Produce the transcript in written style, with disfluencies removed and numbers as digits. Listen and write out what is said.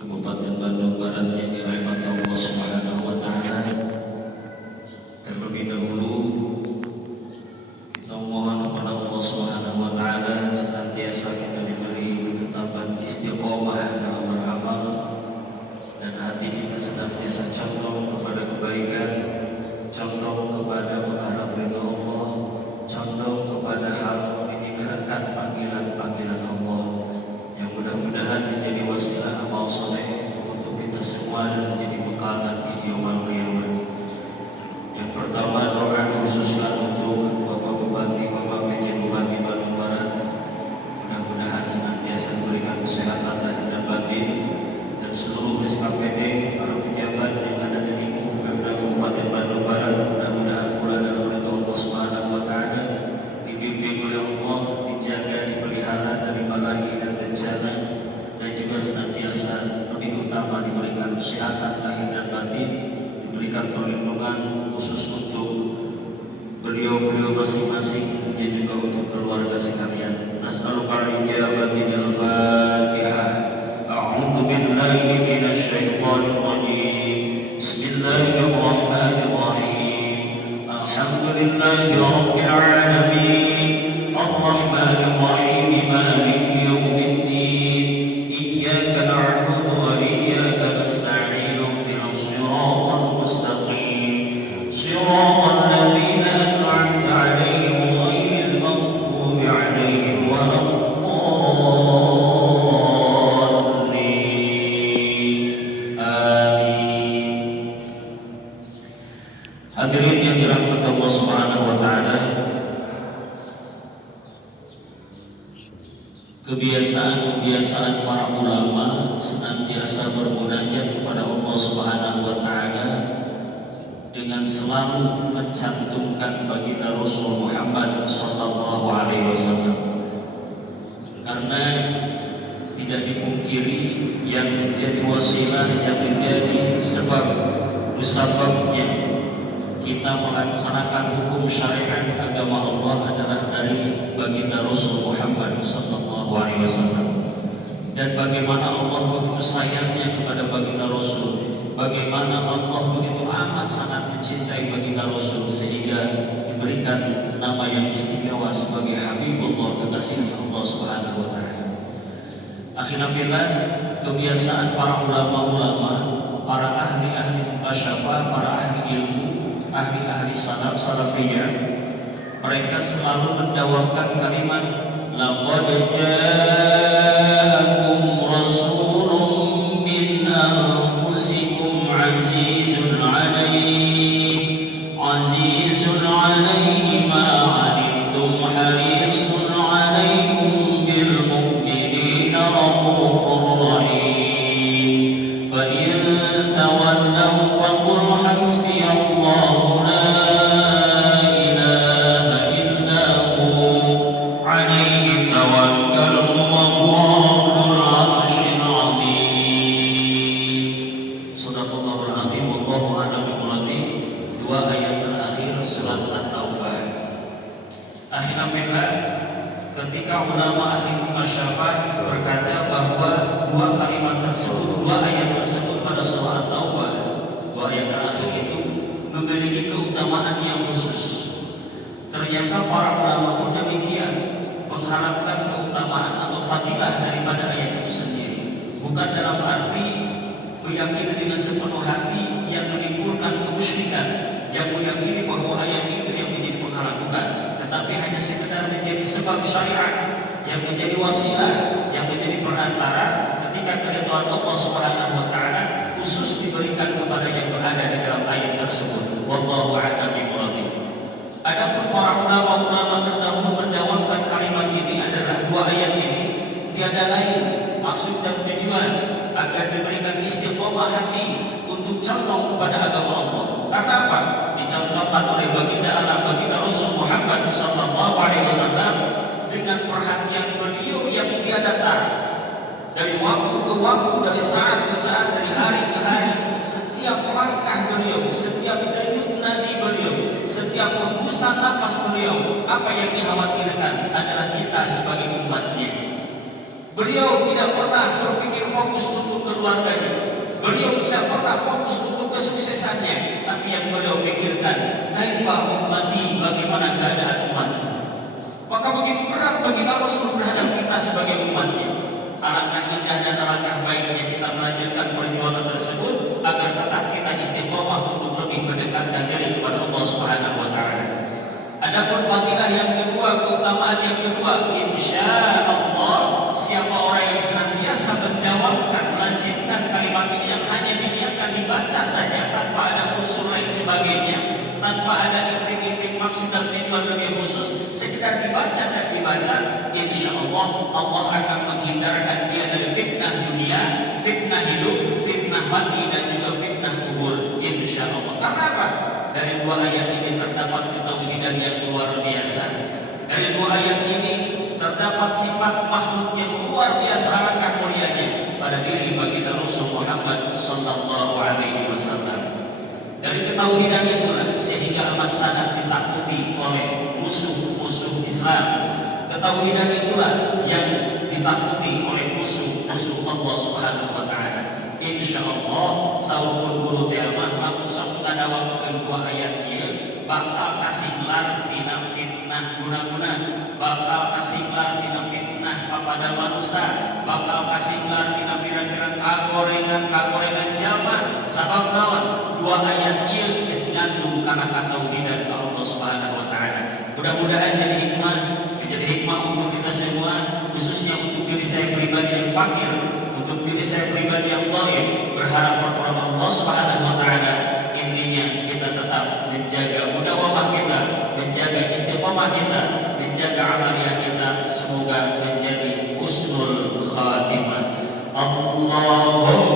Kabupaten Bandung Barat yang dirahmati Allah Subhanahu wa taala. Terlebih dahulu kita mohon kepada Allah Subhanahu wa taala senantiasa kita diberi ketetapan istiqomah dalam beramal dan hati kita senantiasa condong kepada kebaikan, condong kepada mengharap ridha Allah, condong kepada hal menyegerakan panggilan-panggilan Allah yang mudah-mudahan menjadi wasilah amal soleh untuk kita semua dan menjadi bekal nanti di yaumul qiyamah. Yang pertama, doa khususkan untuk Bapak Bupati, Bapak PJ Bupati Bandung Barat. Mudah-mudahan senantiasa diberikan kesehatan lahir dan batin, dan seluruh SKPD, para pejabat yang ada di lingkup Pemda Kabupaten Bandung Barat. Mudah-mudahan pula dalam ridha Allah Subhanahu wa taala, dibimbing oleh Allah, dijaga, dipelihara dari balahi dan bencana, dan juga senantiasa lebih utama diberikan kesehatan lahir dan batin, diberikan perlindungan khusus untuk beliau-beliau masing-masing dan juga untuk keluarga sekalian. Nas'aluka ijabatil Fatihah. A'udzu billahi minasy syaithanir rajim. Bismillahirrahmanirrahim. Alhamdulillahi rabbil alamin. Arrahmanir rahim. Maliki yaumiddin. Iyyaka na'budu wa iyyaka nasta'in. Ihdinas siratal mustaqim. Siratal ladzina an'amta 'alaihim ghairil maghdubi 'alaihim waladdallin. Amin. Hadirin yang dirahmati Allah Subhanahu wa taala, kebiasaan para ulama senantiasa bermunajat kepada Allah Subhanahu wa taala dengan selalu mencantumkan baginda Rasul Muhammad sallallahu alaihi wasallam. Karena tidak dipungkiri yang menjadi wasilah, yang menjadi sebab musababnya kita melaksanakan hukum syariat agama Allah adalah dari baginda Rasul Muhammad sallallahu alaihi wasallam. Dan bagaimana Allah begitu sayangnya kepada baginda Rasul, bagaimana Allah begitu amat sangat mencintai baginda Rasul sehingga diberikan nama yang istimewa sebagai Habibullah, kekasih Allah Subhanahu wa taala. Akhirnya fillah, kebiasaan para ulama-ulama, para ahli-ahli mukasyafah, para ahli ilmu, ahli-ahli salaf salafiyah, mereka selalu mendawamkan kalimat laqad ja'akum rasulun min anfusikum azizun 'alaihi ma 'anittum harisun 'alaikum bil mu'minina raufur rahim fa in tawallaw faqul hasbiyallahu la ilaha illa hu 'alaihi tawakkaltu wa huwa rabbul 'arsyil 'azim. Shadaqallahul 'azim. Wallahu a'lam bishawab. Dua ayat terakhir surat At-Taubah. Akhirnya fillah, ketika ulama ahli mukasyafah berkata bahwa dua kalimat tersebut, dua ayat tersebut pada surah At-Taubah, dua ayat terakhir itu memiliki keutamaan yang khusus. Ternyata para ulama pun demikian, mengharapkan keutamaan atau fadilah daripada ayat itu sendiri. Bukan dalam arti meyakini dengan sepenuh hati yang menimbulkan kemusyrikan, yang meyakini bahwa ayat itu yang menjadi penghalang, bukan, tetapi hanya sekedar menjadi sebab syariat, yang menjadi wasilah, yang menjadi perantara ketika keridhaan Allah Subhanahu wa taala khusus diberikan kepada yang berada di dalam ayat tersebut. Wallahu a'lam bishawab. Adapun para ulama-ulama terdahulu mendawamkan kalimat ini adalah dua ayat ini tiada lain maksud dan tujuan agar diberikan istiqomah hati untuk condong kepada agama Allah. Karena apa? Dicontohkan oleh baginda alam, baginda Rasul Muhammad sallallahu alaihi wasallam dengan perhatian beliau yang tiada tara. Dari waktu ke waktu, dari saat ke saat, dari hari ke hari, setiap langkah beliau, setiap denyut nadi beliau, setiap hembusan nafas beliau, apa yang dikhawatirkan adalah kita sebagai umatnya. Beliau tidak pernah berpikir fokus untuk keluarganya. Beliau tidak pernah fokus untuk kesuksesannya, tapi yang beliau pikirkan, kaifa ummati, bagaimana keadaan umatnya. Maka begitu berat bagi Rasul terhadap kita sebagai umatnya. Alangkah indah dan alangkah baiknya kita melanjutkan perjuangan tersebut agar tetap kita istiqomah untuk lebih mendekatkan diri kepada Allah Subhanahu wa taala. Adapun fadilah yang kedua, keutamaan yang kedua, insya Allah siapa orang yang senantiasa mendawamkan, melazimkan kalimat ini yang hanya diniatkan dibaca saja tanpa ada unsur lain sebagainya, tanpa ada implik-implik maksud dan tujuan lebih khusus, sekedar dibaca dan dibaca, insya Allah Allah akan menghindarkan dia dari fitnah dunia, fitnah hidup, fitnah mati, dan juga fitnah kubur, insya Allah. Karena apa? Dari dua ayat ini terdapat ketauhidan yang luar biasa. Dari dua ayat ini terdapat sifat makhluk yang luar biasa alangkah mulianya pada diri baginda Rasul Muhammad sallallahu alaihi wasallam. Dari ketauhidan itulah sehingga amat sangat ditakuti oleh musuh-musuh Islam. Ketauhidan itulah yang ditakuti oleh musuh-musuh Allah Subhanahu wa taala. Insyaallah saupun guru tiamah lamun sok ngadawang dua ayat ieu bakal kasih lar tina fitnah guna-guna, bakal kasih lar tina fitnah papada manusia, bakal kasih lar tina pirang-pirang kagorengan jama. Sabab naon? Dua ayat ieu geus ngandung kana katauhidan Allah Subhanahu wa taala. Mudah-mudahan menjadi hikmah untuk kita semua, khususnya untuk diri saya pribadi yang fakir, untuk diri saya pribadi yang dhaif, berharap pertolongan Allah Subhanahu wa taala. Intinya kita tetap menjaga mudawamah kita, menjaga istiqomah kita, menjaga amaliyah kita, semoga menjadi husnul khatimah. Allahumma